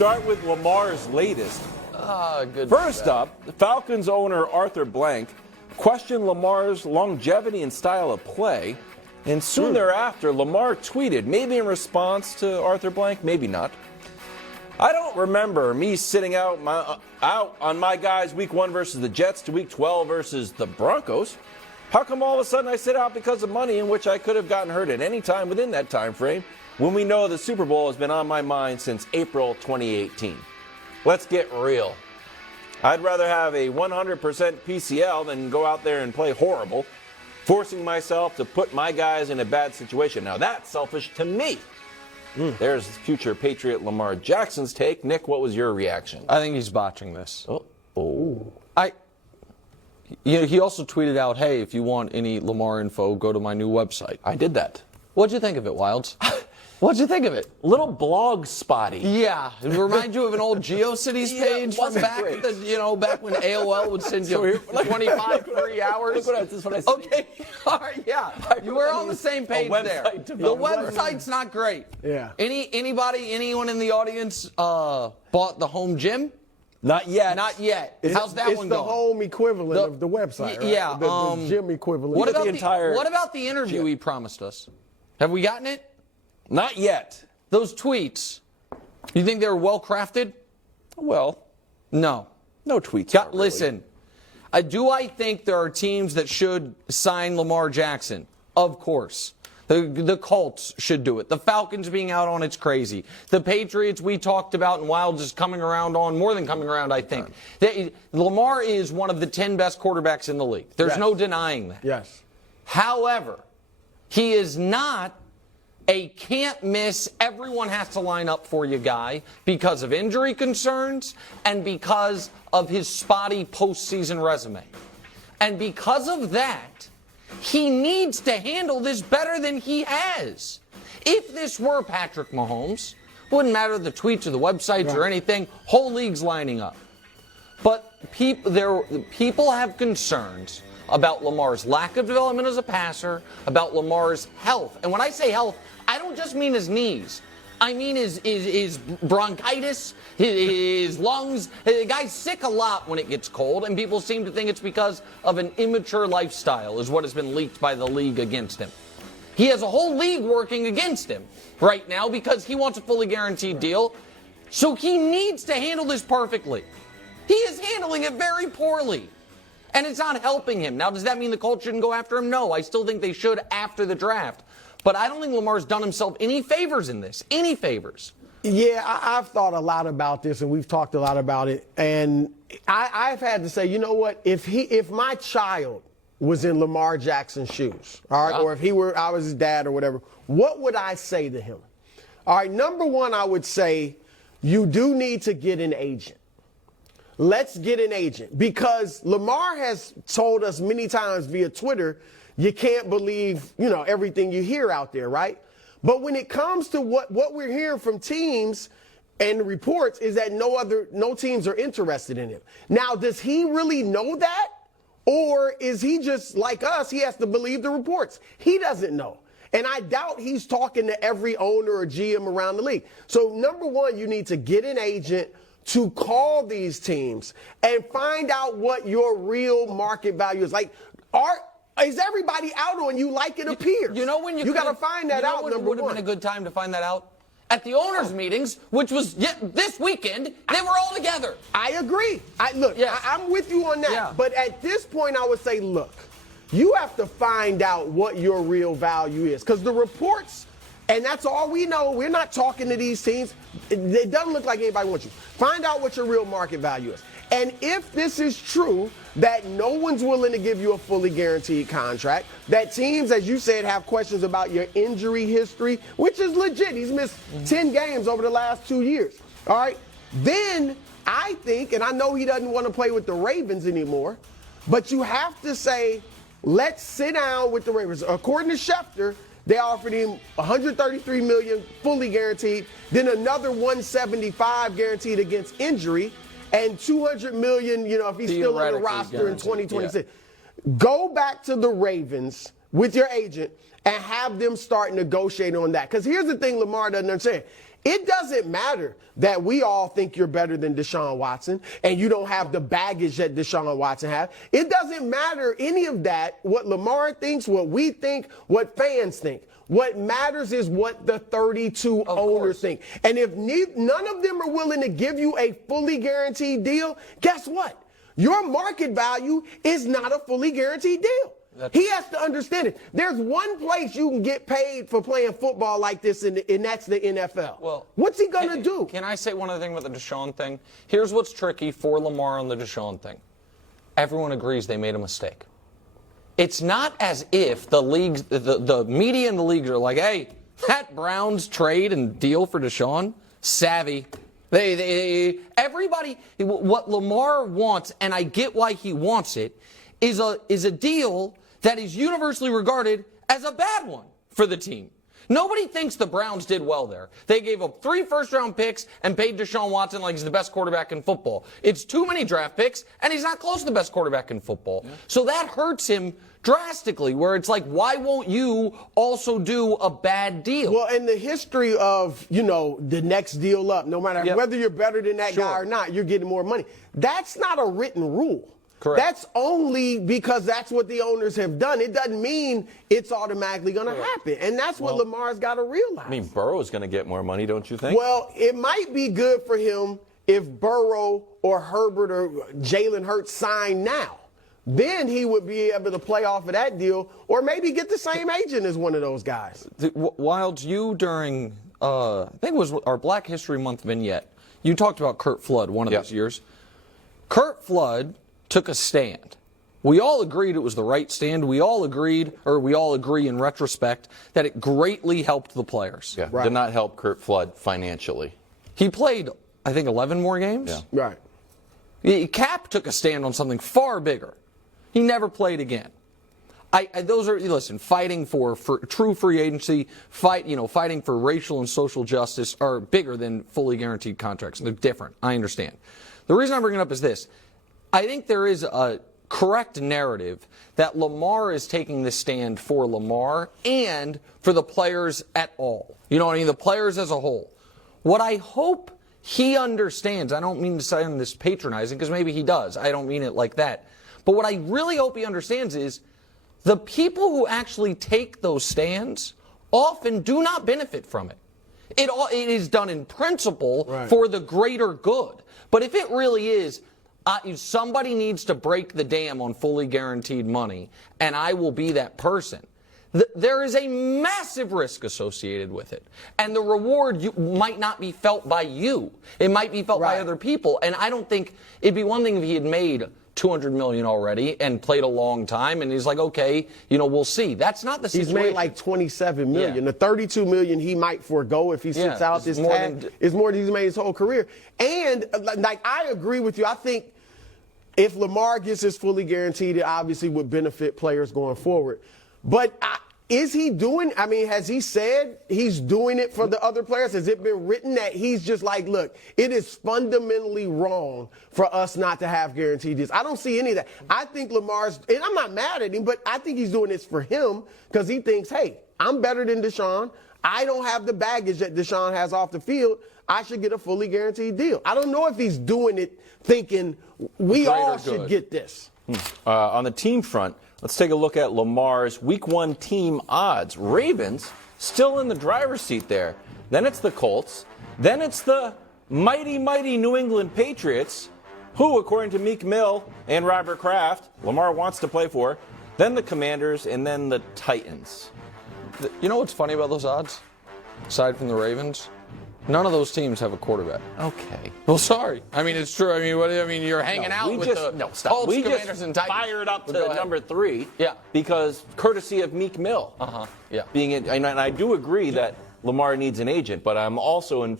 Start with Lamar's latest. Good. First up, the Falcons owner Arthur Blank questioned Lamar's longevity and style of play. And soon thereafter, Lamar tweeted, maybe in response to Arthur Blank, maybe not. I don't remember me sitting out on my guys week 1 versus the Jets to week 12 versus the Broncos. How come all of a sudden I sit out because of money in which I could have gotten hurt at any time within that time frame when we know the Super Bowl has been on my mind since April 2018? Let's get real. I'd rather have a 100% PCL than go out there and play horrible, forcing myself to put my guys in a bad situation. Now that's selfish to me. There's future Patriot Lamar Jackson's take. Nick, what was your reaction? I think he's botching this. Oh. He also tweeted out, hey, if you want any Lamar info, go to my new website. I did that. What'd you think of it, Wilds? What'd you think of it? Little blog spotty. Yeah, it reminds you of an old GeoCities page from back, back when AOL would send you 25 free hours. This is what I said. Okay, all right, yeah. You were on the same page there. The website's not great. Yeah. Anyone in the audience bought the home gym? Not yet. Not yet. How's that one going? It's the home equivalent of the website, right? Yeah. The gym equivalent. What about the interview he promised us? Have we gotten it? Not yet. Those tweets, you think they were well crafted? Well, no. No tweets. Listen, do I think there are teams that should sign Lamar Jackson? Of course. The Colts should do it. The Falcons being out on it's crazy. The Patriots we talked about and Wilds is coming around on, more than coming around, I think. Lamar is one of the 10 best quarterbacks in the league. There's no denying that. Yes. However, he is not a can't-miss, everyone has to line up for you guy because of injury concerns and because of his spotty postseason resume. And because of that, he needs to handle this better than he has. If this were Patrick Mahomes, wouldn't matter the tweets or the websites or anything, whole league's lining up. But people have concerns about Lamar's lack of development as a passer, about Lamar's health. And when I say health, I don't just mean his knees. I mean his bronchitis, his lungs. The guy's sick a lot when it gets cold, and people seem to think it's because of an immature lifestyle, is what has been leaked by the league against him. He has a whole league working against him right now because he wants a fully guaranteed deal. So he needs to handle this perfectly. He is handling it very poorly. And it's not helping him. Now, does that mean the Colts shouldn't go after him? No, I still think they should after the draft. But I don't think Lamar's done himself any favors in this. Any favors. Yeah, I've thought a lot about this, and we've talked a lot about it. And I've had to say, you know what? If my child was in Lamar Jackson's shoes, all right, or if I was his dad or whatever, what would I say to him? All right, number one, I would say you do need to get an agent. Let's get an agent, because Lamar has told us many times via Twitter, you can't believe, everything you hear out there, right? But when it comes to what we're hearing from teams and reports is that no teams are interested in him. Now, does he really know that? Or is he just like us? He has to believe the reports. He doesn't know. And I doubt he's talking to every owner or GM around the league. So number one, you need to get an agent to call these teams and find out what your real market value is. Like, is everybody out on you like it appears? You got to find that out, number one. Would have been a good time to find that out? At the owners' meetings, which was this weekend, they were all together. I agree. I'm with you on that. Yeah. But at this point, I would say, look, you have to find out what your real value is. Because the reports, and that's all we know, we're not talking to these teams. It doesn't look like anybody wants you. Find out what your real market value is. And if this is true, that no one's willing to give you a fully guaranteed contract, that teams, as you said, have questions about your injury history, which is legit. He's missed 10 games over the last 2 years. All right. Then I think, and I know he doesn't want to play with the Ravens anymore, but you have to say, let's sit down with the Ravens. According to Schefter, they offered him $133 million fully guaranteed, then another $175 guaranteed against injury, and $200 million, if he's still on the roster in 2026. Yeah. Go back to the Ravens with your agent and have them start negotiating on that. Because here's the thing Lamar doesn't understand. It doesn't matter that we all think you're better than Deshaun Watson and you don't have the baggage that Deshaun Watson has. It doesn't matter any of that, what Lamar thinks, what we think, what fans think. What matters is what the 32 owners think. And if none of them are willing to give you a fully guaranteed deal, guess what? Your market value is not a fully guaranteed deal. He has to understand it. There's one place you can get paid for playing football like this, and that's the NFL. Well, what's he going to do? Can I say one other thing about the Deshaun thing? Here's what's tricky for Lamar on the Deshaun thing. Everyone agrees they made a mistake. It's not as if the leagues, the media in the leagues are like, hey, that Browns trade and deal for Deshaun, savvy. Everybody, what Lamar wants, and I get why he wants it, is a deal that is universally regarded as a bad one for the team. Nobody thinks the Browns did well there. They gave up 3 first-round picks and paid Deshaun Watson like he's the best quarterback in football. It's too many draft picks, and he's not close to the best quarterback in football. Yeah. So that hurts him drastically, where it's like, why won't you also do a bad deal? Well, in the history of, the next deal up, no matter whether you're better than that guy or not, you're getting more money. That's not a written rule. Correct. That's only because that's what the owners have done. It doesn't mean it's automatically going to happen. And that's what Lamar's got to realize. I mean, Burrow's going to get more money, don't you think? Well, it might be good for him if Burrow or Herbert or Jalen Hurts sign now. Then he would be able to play off of that deal or maybe get the same agent as one of those guys. Wilds, you during, I think it was our Black History Month vignette, you talked about Curt Flood one of those years. Curt Flood took a stand. We all agreed it was the right stand. We all agreed, or we all agree in retrospect, that it greatly helped the players. Yeah, did not help Curt Flood financially. He played, I think, 11 more games. Yeah. Right. Cap took a stand on something far bigger. He never played again. Fighting for true free agency, fighting for racial and social justice are bigger than fully guaranteed contracts. They're different. I understand. The reason I'm bringing it up is this. I think there is a correct narrative that Lamar is taking this stand for Lamar and for the players at all. You know what I mean? The players as a whole. What I hope he understands, I don't mean to sound this patronizing because maybe he does. I don't mean it like that. But what I really hope he understands is the people who actually take those stands often do not benefit from it. It is done in principle for the greater good. But if it really is, somebody needs to break the dam on fully guaranteed money, and I will be that person. There is a massive risk associated with it. And the reward might not be felt by you. It might be felt by other people. And I don't think it'd be one thing if he had made $200 million already and played a long time, and he's like, okay, we'll see. That's not the situation. He's made like $27 million. Yeah. The $32 million he might forego if he sits out this tag is more than he's made his whole career. And I agree with you. I think if Lamar gets his fully guaranteed, it obviously would benefit players going forward. But is he doing, has he said he's doing it for the other players? Has it been written that he's just like, look, it is fundamentally wrong for us not to have guaranteed deals? I don't see any of that. I think Lamar's, and I'm not mad at him, but I think he's doing this for him because he thinks, hey, I'm better than Deshaun. I don't have the baggage that Deshaun has off the field. I should get a fully guaranteed deal. I don't know if he's doing it thinking we all should get this. On the team front, let's take a look at Lamar's Week 1 team odds. Ravens still in the driver's seat there. Then it's the Colts. Then it's the mighty, mighty New England Patriots, who, according to Meek Mill and Robert Kraft, Lamar wants to play for. Then the Commanders, and then the Titans. You know what's funny about those odds? Aside from the Ravens, none of those teams have a quarterback. Okay. Well, sorry. It's true. You're hanging out with the Colts, Commanders, and Titans. Fired up to number 3. Yeah. Because courtesy of Meek Mill. Yeah. And I do agree that Lamar needs an agent, but I'm also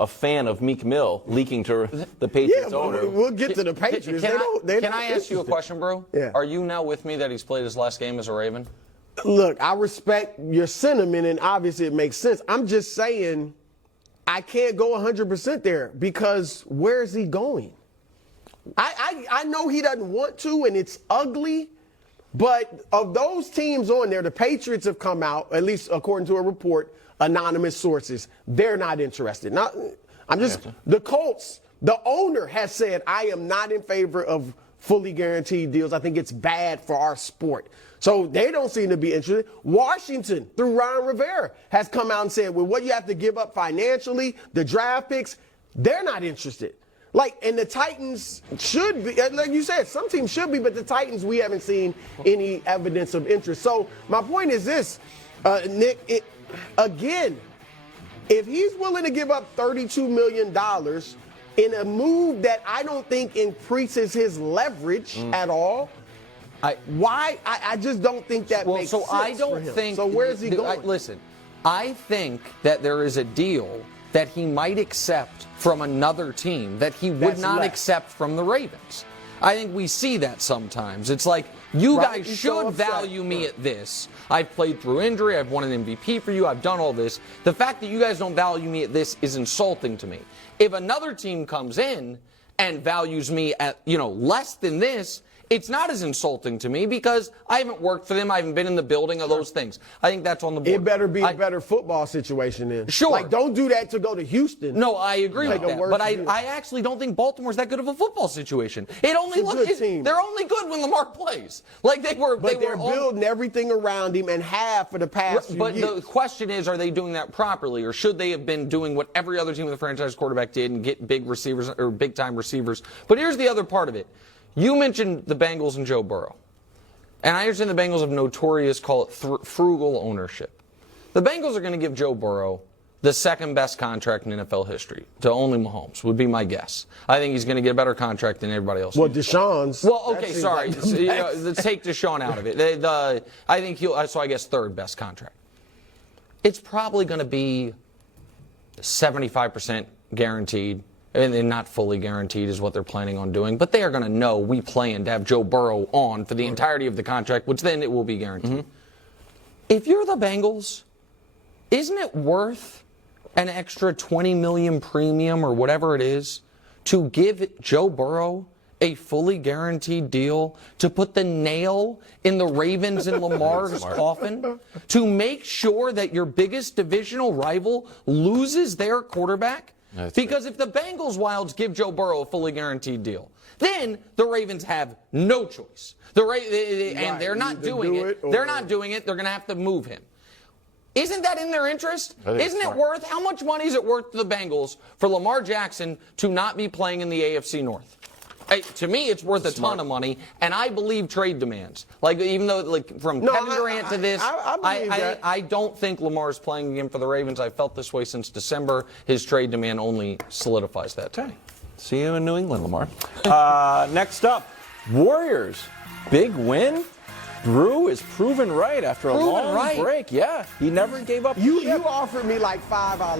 a fan of Meek Mill leaking to the Patriots owner. We'll get to the Patriots. Can I ask you a question, bro? Yeah. Are you now with me that he's played his last game as a Raven? Look, I respect your sentiment, and obviously it makes sense. I'm just saying I can't go 100% there because where is he going? I know he doesn't want to, and it's ugly, but of those teams on there, the Patriots have come out, at least according to a report, anonymous sources. They're not interested. The Colts, the owner has said, I am not in favor of fully guaranteed deals. I think it's bad for our sport. So they don't seem to be interested. Washington, through Ron Rivera, has come out and said, well, what you have to give up financially, the draft picks, they're not interested. And the Titans should be, like you said, some teams should be, but the Titans, we haven't seen any evidence of interest. So my point is this, Nick, again, if he's willing to give up $32 million in a move that I don't think increases his leverage at all, I just don't think that makes sense I don't for him. think. So where is he going? Listen, I think that there is a deal that he might accept from another team that he would not accept from the Ravens. I think we see that sometimes. It's like, you guys should value me at this. I've played through injury. I've won an MVP for you. I've done all this. The fact that you guys don't value me at this is insulting to me. If another team comes in and values me at, less than this, it's not as insulting to me because I haven't worked for them. I haven't been in the building of those things. I think that's on the board. It better be a better football situation then. Sure. Don't do that to go to Houston. No, I agree with that. But I actually don't think Baltimore's that good of a football situation. They're only good when Lamar plays. But they're building everything around him and have for the past few years. But the question is, are they doing that properly, or should they have been doing what every other team with a franchise quarterback did and get big receivers or big-time receivers? But here's the other part of it. You mentioned the Bengals and Joe Burrow. And I understand the Bengals have notorious, call it frugal ownership. The Bengals are going to give Joe Burrow the second best contract in NFL history to only Mahomes, would be my guess. I think he's going to get a better contract than everybody else. Well, Deshaun's. Well, okay, sorry. Let's take Deshaun out of it. I think I guess third best contract. It's probably going to be 75% guaranteed. And not fully guaranteed is what they're planning on doing. But they are going to know we plan to have Joe Burrow on for the entirety of the contract, which then it will be guaranteed. Mm-hmm. If you're the Bengals, isn't it worth an extra $20 million premium or whatever it is to give Joe Burrow a fully guaranteed deal to put the nail in the Ravens and Lamar's coffin to make sure that your biggest divisional rival loses their quarterback? Because if the Bengals Wilds give Joe Burrow a fully guaranteed deal, then the Ravens have no choice. And they're not doing it. They're not doing it. They're going to have to move him. Isn't that in their interest? Isn't it worth, how much money is it worth to the Bengals for Lamar Jackson to not be playing in the AFC North? To me, it's worth a ton of money, and I believe trade demands. Even though, from Kevin Durant to this, I don't think Lamar's playing again for the Ravens. I've felt this way since December. His trade demand only solidifies that. Okay. See you in New England, Lamar. Next up, Warriors. Big win. Drew is proven right after a long break. Yeah, he never gave up. You offered me like $5